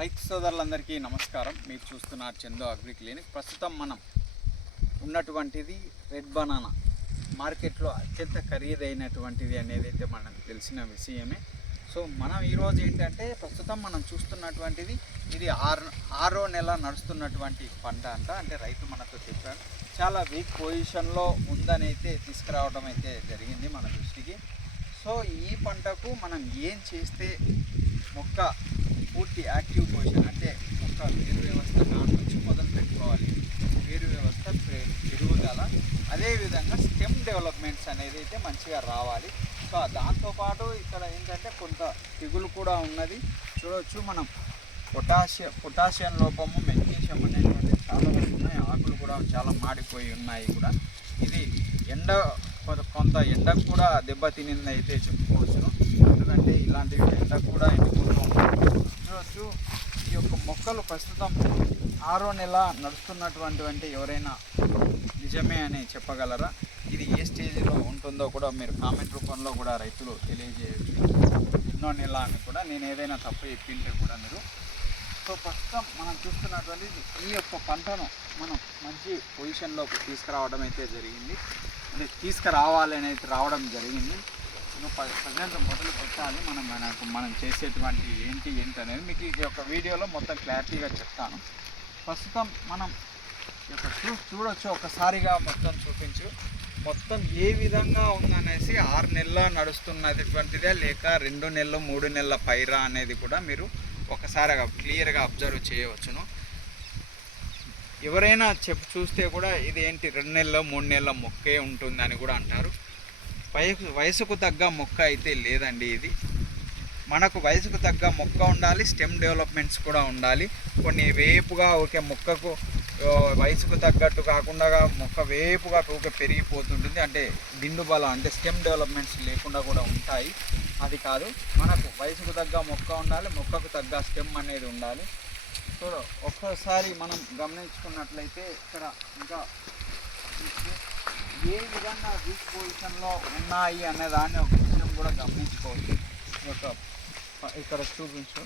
రైతు సోదరులందరికీ నమస్కారం. మీరు చూస్తున్నారు చందు అగ్రి క్లినిక్. ప్రస్తుతం మనం ఉన్నటువంటిది రెడ్ బనానా మార్కెట్లో అత్యంత ఖరీదైనటువంటిది అనేది అయితే మనకు తెలిసిన విషయమే. సో మనం ఈరోజు ఏంటంటే ప్రస్తుతం మనం చూస్తున్నటువంటిది ఇది ఆరో నెల నడుస్తున్నటువంటి పంట అంటే రైతు మనతో చెప్పారు. చాలా వీక్ పొజిషన్లో ఉందని అయితే తీసుకురావడం అయితే జరిగింది మన దృష్టికి. సో ఈ పంటకు మనం ఏం చేస్తే మొక్క పూర్తి యాక్టివ్ పొజిషన్ అంటే మొక్క వేరు వ్యవస్థ నుంచి మొదలు పెట్టుకోవాలి, వేరు వ్యవస్థ పెరుగుదల, అదేవిధంగా స్టెమ్ డెవలప్మెంట్స్ అనేది అయితే మంచిగా రావాలి. సో దాంతోపాటు ఇక్కడ ఏంటంటే కొంత తెగులు కూడా ఉన్నది. చూడవచ్చు మనం పొటాషియం లోపము, మెగ్నీషియం అనేటువంటి చాలా వరకు ఉన్నాయి. ఆకులు కూడా చాలా మాడిపోయి ఉన్నాయి కూడా. ఇది కొంత ఎండకు కూడా దెబ్బతినింది అయితే చెప్పుకోవచ్చును. ఎందుకంటే ఇలాంటివి ఎండకు కూడా ఎండిపోతూ ఉంటాయి. చూడవచ్చు ఈ యొక్క మొక్కలు ప్రస్తుతం ఆరో నెల నడుస్తున్నటువంటి ఎవరైనా నిజమే అని చెప్పగలరా? ఇది ఏ స్టేజ్లో ఉంటుందో కూడా మీరు కామెంట్ రూపంలో కూడా రైతులు తెలియజేయచ్చు. ఎన్నో నెల అని కూడా నేను ఏదైనా తప్పు చెప్పింటే కూడా మీరు. సో ప్రస్తుతం మనం చూస్తున్నటువంటి ఈ యొక్క పంటను మనం మంచి పొజిషన్లోకి తీసుకురావడం అయితే జరిగింది. అంటే తీసుకురావాలి అనేది రావడం జరిగింది. ప్రజెంట్ మొదలు పెట్టాలి మనం చేసేటువంటి ఏంటి అనేది మీకు ఈ యొక్క వీడియోలో మొత్తం క్లారిటీగా చెప్తాను. ప్రస్తుతం మనం చూడొచ్చు, ఒకసారిగా మొత్తం చూపించు. మొత్తం ఏ విధంగా ఉందనేసి 6 నెలల నడుస్తున్నటువంటిదే లేక 2 నెలలు 3 నెలల పైరా అనేది కూడా మీరు ఒకసారిగా క్లియర్గా అబ్జర్వ్ చేయవచ్చును. ఎవరైనా చూస్తే కూడా ఇది ఏంటి 2 నెలల 3 నెలల మొక్కే ఉంటుందని కూడా అంటారు. వయసుకు తగ్గ మొక్క అయితే లేదండి. ఇది మనకు వయసుకు తగ్గ మొక్క ఉండాలి, స్టెమ్ డెవలప్మెంట్స్ కూడా ఉండాలి. కొన్ని వేపుగా ఓకే మొక్కకు వయసుకు తగ్గట్టు కాకుండా మొక్క వేపుగా ఊకే పెరిగిపోతుంటుంది. అంటే దిండు బలం అంటే స్టెమ్ డెవలప్మెంట్స్ లేకుండా కూడా ఉంటాయి. అది కాదు, మనకు వయసుకు తగ్గ మొక్క ఉండాలి, మొక్కకు తగ్గ స్టెమ్ అనేది ఉండాలి. సో ఒక్కసారి మనం గమనించుకున్నట్లయితే ఇక్కడ ఇంకా ఏ విధంగా వీక్ పొజిషన్లో ఉన్నాయి అనే దాన్ని ఒక విషయం కూడా గమనించుకోవచ్చు. ఇక్కడ చూపించు,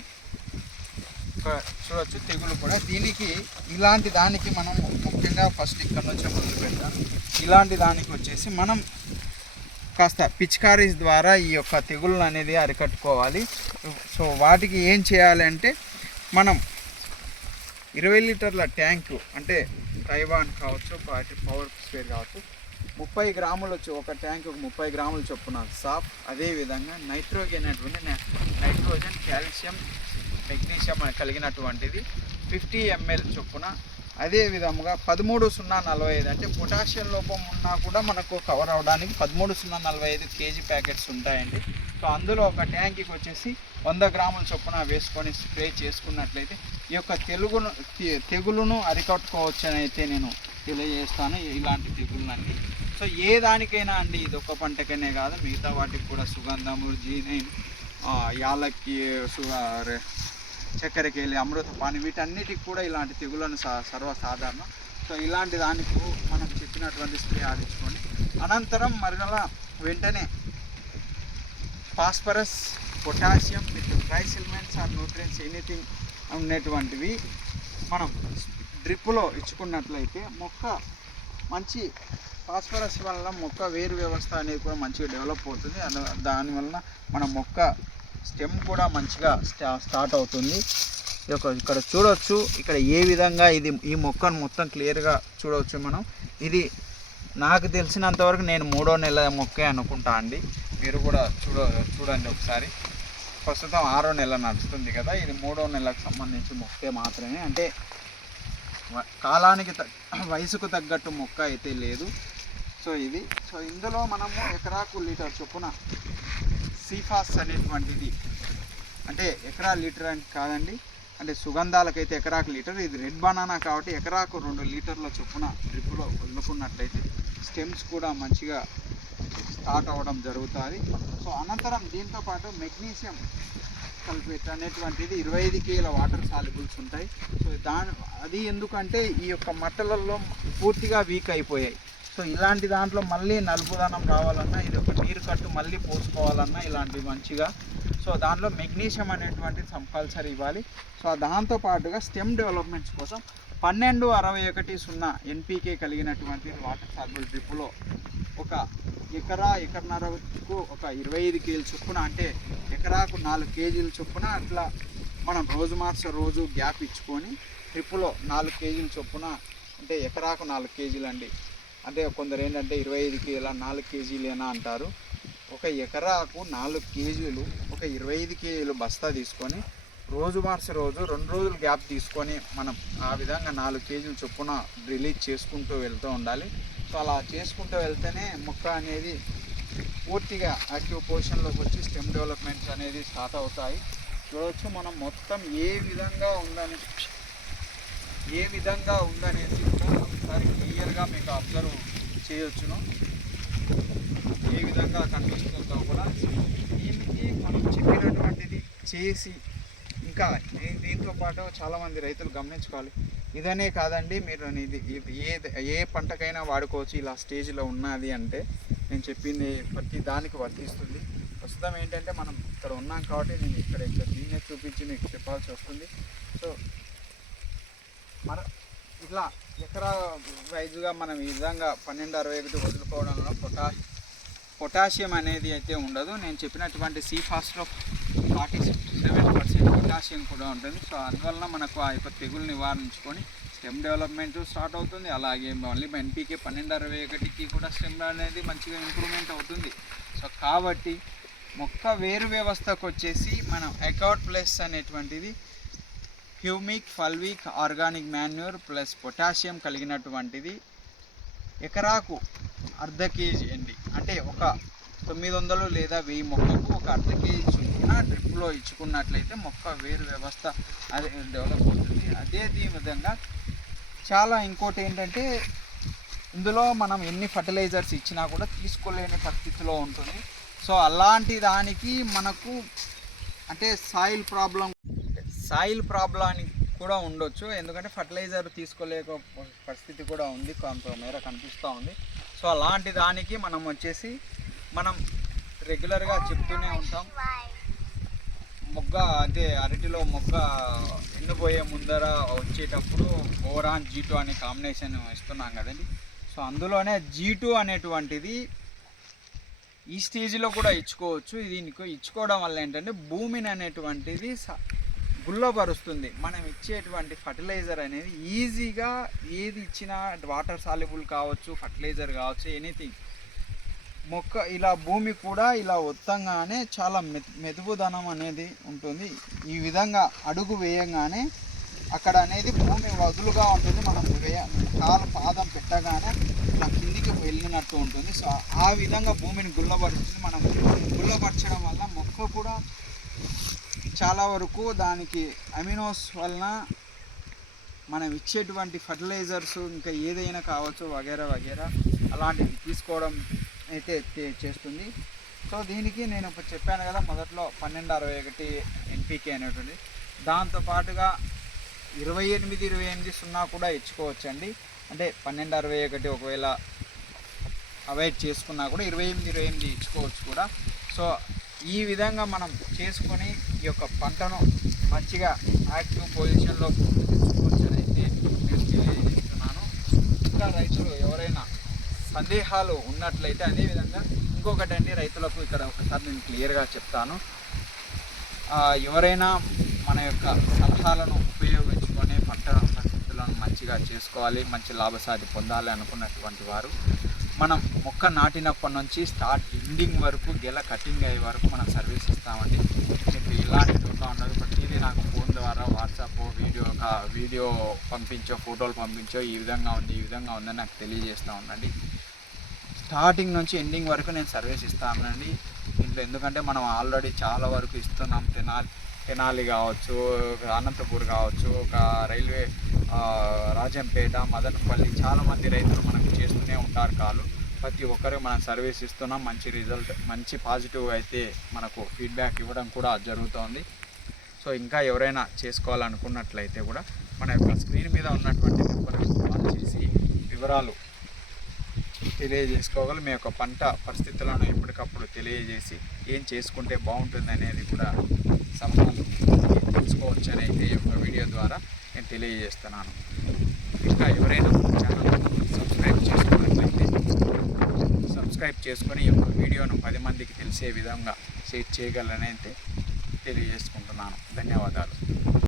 ఇక్కడ చూడవచ్చు తెగులు కూడా. దీనికి ఇలాంటి దానికి మనం ముఖ్యంగా ఫస్ట్ ఇక్కడ నుంచి మొదలు పెడతాం. ఇలాంటి దానికి వచ్చేసి మనం కాస్త పిచికారీస్ ద్వారా ఈ యొక్క తెగుళ్ళు అనేది అరికట్టుకోవాలి. సో వాటికి ఏం చేయాలి అంటే మనం 20 లీటర్ల ట్యాంకు అంటే టైవాన్ కావచ్చు, పవర్ స్పేర్ కావచ్చు, 30 గ్రాములు వచ్చి ఒక ట్యాంకుకు 30 గ్రాములు చొప్పున సాఫ్. అదేవిధంగా నైట్రోజన్ అనేటువంటి నైట్రోజన్, కాల్షియం, మెగ్నీషియం కలిగినటువంటిది 50 ml చొప్పున. అదేవిధంగా 13,045 అంటే పొటాషియం లోపం ఉన్నా కూడా మనకు కవర్ అవడానికి 13,045 కేజీ ప్యాకెట్స్ ఉంటాయండి. సో అందులో ఒక ట్యాంక్కి వచ్చేసి 100 గ్రాముల చొప్పున వేసుకొని స్ప్రే చేసుకున్నట్లయితే ఈ యొక్క తెగులును అరికట్టుకోవచ్చు అని అయితే నేను తెలియజేస్తాను. ఇలాంటి తెగుళ్ళన్నీ సో ఏ దానికైనా అండి, ఇది ఒక్క పంటకనే కాదు, మిగతా వాటికి కూడా సుగంధము, జీనైన్, యాలక్కి, చక్కెరకేళి, అమృతపాని వీటన్నిటికి కూడా ఇలాంటి తెగులను సర్వసాధారణం. సో ఇలాంటి దానికి మనం చెప్పినటువంటి స్ప్రే ఆడించుకోండి. అనంతరం మరలా వెంటనే phosphorus, potassium with trace elements or nutrients anything ఉన్నటువంటివి మనం డ్రిప్లో ఇచ్చుకున్నట్లయితే మొక్క మంచి ఫాస్ఫరస్ వల్ల మొక్క వేరు వ్యవస్థ అనేది కూడా మంచిగా డెవలప్ అవుతుంది. దానివల్ల మన మొక్క స్టెమ్ కూడా మంచిగా స్టార్ట్ అవుతుంది. ఇక్కడ చూడవచ్చు, ఇక్కడ ఏ విధంగా ఈ మొక్కను మొత్తం క్లియర్గా చూడవచ్చు మనం. ఇది నాకు తెలిసినంతవరకు నేను 3వ నెల మొక్కే అనుకుంటా అండి. మీరు కూడా చూడండి ఒకసారి. ప్రస్తుతం 6వ నెల నడుస్తుంది కదా, ఇది 3వ నెలకు సంబంధించి మొక్కే మాత్రమే. అంటే కాలానికి వయసుకు తగ్గట్టు మొక్క అయితే లేదు. సో ఇది ఇందులో మనము ఎకరాకు లీటర్ చొప్పున సీఫాస్ అనేటువంటిది, అంటే ఎకరా లీటర్ అని కాదండి, అంటే సుగంధాలకైతే ఎకరాకు లీటర్, ఇది రెడ్ బనానా కాబట్టి ఎకరాకు 2 లీటర్ల చొప్పున డ్రిప్లో వదులుకున్నట్లయితే స్టెమ్స్ కూడా మంచిగా స్టార్ట్ అవ్వడం జరుగుతుంది. సో అనంతరం దీంతోపాటు మెగ్నీషియం సల్ఫేట్ అనేటువంటిది 25 kg వాటర్ సాల్యుబుల్స్ ఉంటాయి. సో అది ఎందుకంటే ఈ యొక్క మట్టలలో పూర్తిగా వీక్ అయిపోయాయి. సో ఇలాంటి దాంట్లో మళ్ళీ నలుపుదనం రావాలన్నా, ఇది ఒక నీరు కట్టు మళ్ళీ పోసుకోవాలన్నా ఇలాంటివి మంచిగా సో దాంట్లో మెగ్నీషియం అనేటువంటిది కంపల్సరీ ఇవ్వాలి. సో దాంతోపాటుగా స్టెమ్ డెవలప్మెంట్స్ కోసం 12-61-0 ఎన్పికే కలిగినటువంటి వాటర్ సాల్యుబుల్ డ్రిప్లో ఒక ఎకరన్నరకు ఒక 25 కేజీల చొప్పున, అంటే ఎకరాకు 4 కేజీల చొప్పున అట్లా మనం రోజు గ్యాప్ ఇచ్చుకొని డ్రిప్లో 4 కేజీల చొప్పున, అంటే ఎకరాకు 4 కేజీలు అండి. అంటే కొందరు ఏంటంటే 25 కేజీల 4 కేజీలేనా అంటారు. ఒక ఎకరాకు 4 కేజీలు ఒక 25 కేజీలు బస్తా తీసుకొని రోజు 2 రోజులు గ్యాప్ తీసుకొని మనం ఆ విధంగా 4 కేజీల చొప్పున రిలీజ్ చేసుకుంటూ వెళ్తూ ఉండాలి. సో అలా చేసుకుంటూ వెళ్తేనే మొక్క అనేది పూర్తిగా యాక్టివ్ పొజిషన్లోకి వచ్చి స్టెమ్ డెవలప్మెంట్స్ అనేది స్టార్ట్ అవుతాయి. చూడవచ్చు మనం మొత్తం ఏ విధంగా ఉందనేసి కూడా ఒకసారి క్లియర్గా మీకు అబ్జర్వ్ చేయొచ్చును. ఏ విధంగా కనిపిస్తుందో కూడా దీనికి మనం చెప్పినటువంటిది చేసి, ఇంకా దీంతో పాటు చాలామంది రైతులు గమనించుకోవాలి. ఇదనే కాదండి, మీరు ఏ పంటకైనా వాడుకోవచ్చు. ఇలా స్టేజ్లో ఉన్నది అంటే నేను చెప్పింది ప్రతి దానికి వర్తిస్తుంది. ప్రస్తుతం ఏంటంటే మనం ఇక్కడ ఉన్నాం కాబట్టి నేను ఇక్కడ దీన్నే చూపించి మీకు చెప్పాల్సి వస్తుంది. సో ఇట్లా ఎకరా వైజ్గా మనం ఈ విధంగా 12-61 వదులుకోవడంలో పొటాషియం అనేది అయితే ఉండదు. నేను చెప్పినటువంటి సీఫాస్లో 47% పొటాషియం కూడా ఉంటుంది. సో అందువలన మనకు ఆ యొక్క తెగులు నివారించుకొని స్టెమ్ డెవలప్మెంట్ స్టార్ట్ అవుతుంది. అలాగే మళ్ళీ ఎన్పికే 12-61కి కూడా స్టెమ్ అనేది మంచిగా ఇంప్రూవ్మెంట్ అవుతుంది. సో కాబట్టి మొక్క వేరు వ్యవస్థకు వచ్చేసి మనం ఎకౌట్ ప్లస్ అనేటువంటిది humic, fulvic, organic manure plus potassium కలిగినటువంటిది ఎకరాకు 1/2 కేజీ అండి. అంటే ఒక 900 లేదా 1000 మొక్కకు ఒక 1/2 కేజీ చొప్పున డ్రిప్లో ఇచ్చుకున్నట్లయితే మొక్క వేరు వ్యవస్థ అది డెవలప్ అవుతుంది. అదే విధంగా చాలా ఇంకోటి ఏంటంటే ఇందులో మనం ఎన్ని ఫర్టిలైజర్స్ ఇచ్చినా కూడా తీసుకోలేని పరిస్థితిలో ఉంటుంది. సో అలాంటి దానికి మనకు అంటే సాయిల్ ప్రాబ్లం కూడా ఉండొచ్చు. ఎందుకంటే ఫర్టిలైజర్ తీసుకోలేక పరిస్థితి కూడా ఉంది, కొంత మేర కనిపిస్తూ ఉంది. సో అలాంటి దానికి మనం వచ్చేసి మనం రెగ్యులర్గా చెప్తూనే ఉంటాం, మొగ్గ అదే అరటిలో మొగ్గ ఎండిపోయే ముందర వచ్చేటప్పుడు బోరాన్ G2 అనే కాంబినేషన్ ఇస్తున్నాం కదండి. సో అందులోనే G2 అనేటువంటిది ఈ స్టేజ్లో కూడా ఇచ్చుకోవచ్చు. దీనికి ఇచ్చుకోవడం వల్ల ఏంటంటే భూమిని అనేటువంటిది గుల్లపరుస్తుంది. మనం ఇచ్చేటువంటి ఫర్టిలైజర్ అనేది ఈజీగా ఏది ఇచ్చినా వాటర్ సాల్యుబుల్ కావచ్చు, ఫర్టిలైజర్ కావచ్చు, ఎనీథింగ్ మొక్క ఇలా భూమి కూడా ఇలా ఒత్తంగానే చాలా మెదుపుదనం అనేది ఉంటుంది. ఈ విధంగా అడుగు వేయంగానే అక్కడ అనేది భూమి వదులుగా ఉంటుంది. మనం పాదం పెట్టగానే ఇలా కిందికి వెళ్ళినట్టు ఉంటుంది. సో ఆ విధంగా భూమిని గుల్లపరుస్తుంది. మనం గుల్లపరచడం వల్ల మొక్క కూడా చాలా వరకు దానికి అమినోస్ వలన మనం ఇచ్చేటువంటి ఫర్టిలైజర్స్ ఇంకా ఏదైనా కావచ్చు వగేరా అలాంటివి తీసుకోవడం అయితే చేస్తుంది. సో దీనికి నేను ఇప్పుడు చెప్పాను కదా మొదట్లో 12-61 ఎన్పికే అనేటువంటి, దాంతోపాటుగా 28-28-0 కూడా ఇచ్చుకోవచ్చండి. అంటే 12-61 ఒకవేళ అవాయిడ్ చేసుకున్నా కూడా 28-28 ఇచ్చుకోవచ్చు కూడా. సో ఈ విధంగా మనం చేసుకొని ఈ యొక్క పంటను మంచిగా యాక్టివ్ పొజిషన్లో తెచ్చుకోవచ్చు అని అయితే నేను తెలియజేస్తున్నాను. ఇంకా రైతులు ఎవరైనా సందేహాలు ఉన్నట్లయితే అదేవిధంగా ఇంకొకటి అండి, రైతులకు ఇక్కడ ఒకసారి నేను క్లియర్గా చెప్తాను. ఎవరైనా మన యొక్క సలహాలను ఉపయోగించుకొని పంట పరిస్థితులను మంచిగా చేసుకోవాలి, మంచి లాభసాటి పొందాలి అనుకున్నటువంటి వారు మనం మొక్క నాటినప్పటి నుంచి స్టార్ట్ ఎండింగ్ వరకు గెల కటింగ్ అయ్యే వరకు మనం సర్వీస్ ఇస్తామండి. మీకు ఇలాంటి డౌట్ ఉండదు. ప్రతిదీ నాకు ఫోన్ ద్వారా వాట్సాప్ వీడియో పంపించో, ఫోటోలు పంపించో, ఈ విధంగా ఉందని నాకు తెలియజేస్తూ ఉండండి. స్టార్టింగ్ నుంచి ఎండింగ్ వరకు నేను సర్వీస్ ఇస్తానండి దీంట్లో. ఎందుకంటే మనం ఆల్రెడీ చాలా వరకు ఇస్తున్నాం. తెనాలి కావచ్చు, అనంతపూర్ కావచ్చు, ఒక రైల్వే రాజంపేట, మదనపల్లి చాలామంది రైతులు మనకు చేస్తూనే ఉంటారు కాలు. ప్రతి ఒక్కరు మనం సర్వీస్ ఇస్తున్నాం. మంచి రిజల్ట్, మంచి పాజిటివ్ అయితే మనకు ఫీడ్బ్యాక్ ఇవ్వడం కూడా జరుగుతోంది. సో ఇంకా ఎవరైనా చేసుకోవాలనుకున్నట్లయితే కూడా మన యొక్క స్క్రీన్ మీద ఉన్నటువంటి నెంబర్కి కాల్ చేసి వివరాలు తెలియజేసుకోగలరు. మీ యొక్క పంట పరిస్థితులను ఎప్పటికప్పుడు తెలియజేసి ఏం చేసుకుంటే బాగుంటుంది అనేది కూడా సలహాలు తెలుసుకోవచ్చు అని అయితే ఈ యొక్క వీడియో ద్వారా నేను తెలియజేస్తున్నాను. ఇంకా ఎవరైనా ఛానల్ సబ్స్క్రైబ్ చేసుకున్నట్లయితే సబ్స్క్రైబ్ చేసుకొని ఈ యొక్క వీడియోను 10 మందికి తెలిసే విధంగా షేర్ చేయగలరని అయితే తెలియజేసుకుంటున్నాను. ధన్యవాదాలు.